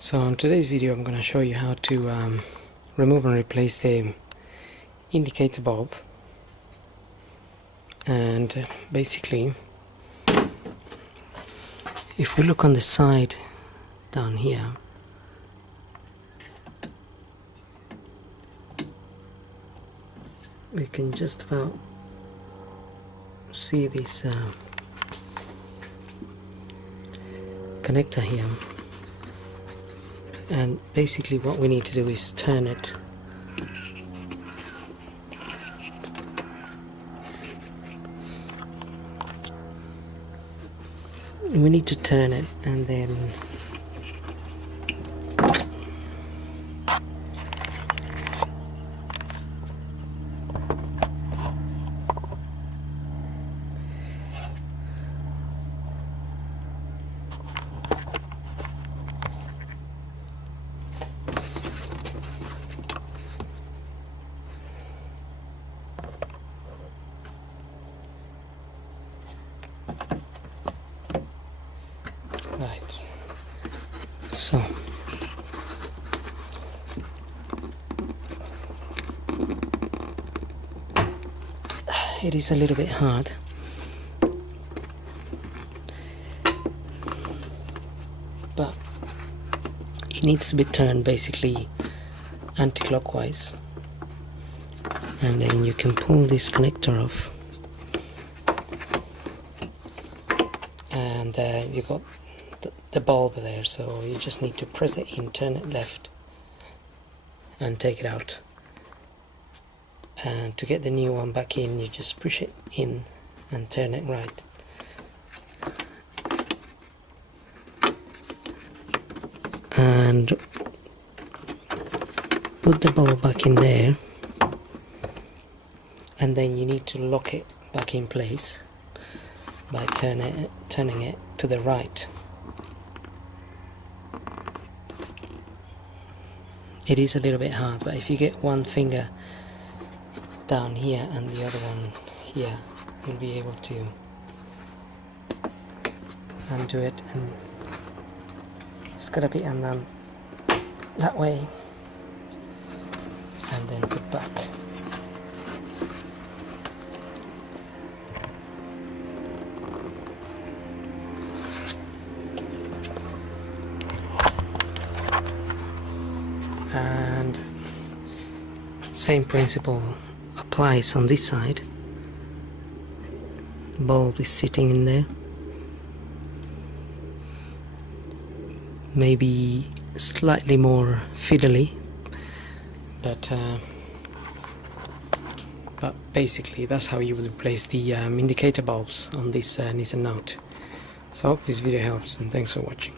So in today's video I'm going to show you how to remove and replace the indicator bulb. And basically, if we look on the side down here, we can just about see this connector here. And basically what we need to do is turn it. We need to turn it and then right. So it is a little bit hard, but it needs to be turned basically anti-clockwise, and then you can pull this connector off, and you got the bulb there, so you just need to press it in, turn it left and take it out. And to get the new one back in, you just push it in and turn it right. And put the bulb back in there, and then you need to lock it back in place by turning it to the right. It is a little bit hard, but if you get one finger down here and the other one here, you'll be able to undo it, and it's gotta be undone that way and then put back. And same principle applies on this side. The bulb is sitting in there, maybe slightly more fiddly, but basically that's how you would replace the indicator bulbs on this Nissan Note. So I hope this video helps, and thanks for watching.